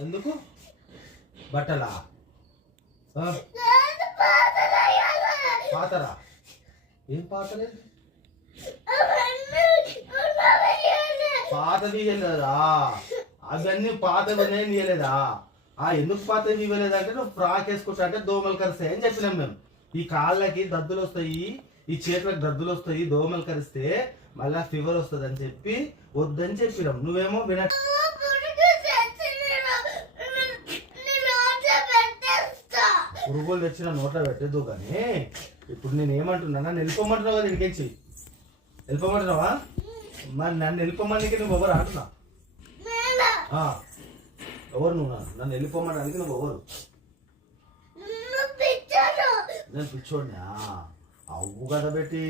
ఎందుకు బట్టలా పాతరా ఏం పాతలేదు పాత తీయలేదా అవన్నీ పాతవి తీయలేదా ఎందుకు పాతవి ఇవ్వలేదా అంటే నువ్వు ఫ్రాక్ వేసుకుంటా అంటే దోమలు కరుస్తాయి అని చెప్పినాం మేము ఈ కాళ్ళకి దద్దులు వస్తాయి ఈ చేతులకు దద్దులు వస్తాయి దోమలు కరిస్తే మళ్ళా ఫీవర్ వస్తుంది అని చెప్పి వద్దని చెప్పినాం నువ్వేమో విన పురుగులు తెచ్చిన నోట్లో పెట్టద్దు కానీ ఇప్పుడు నేను ఏమంటున్నా నన్ను వెళ్ళిపోమంటున్నావు కదా ఇంటికి వెళ్ళిపోమంటున్నావా మరి నన్ను వెళ్ళిపోమడానికి నువ్వు ఎవరు అంటున్నా ఎవరు నువ్వు నన్ను వెళ్ళిపోమడానికి నువ్వు ఎవరు నేను పిచ్చోడినా అవ్వు కదా పెట్టి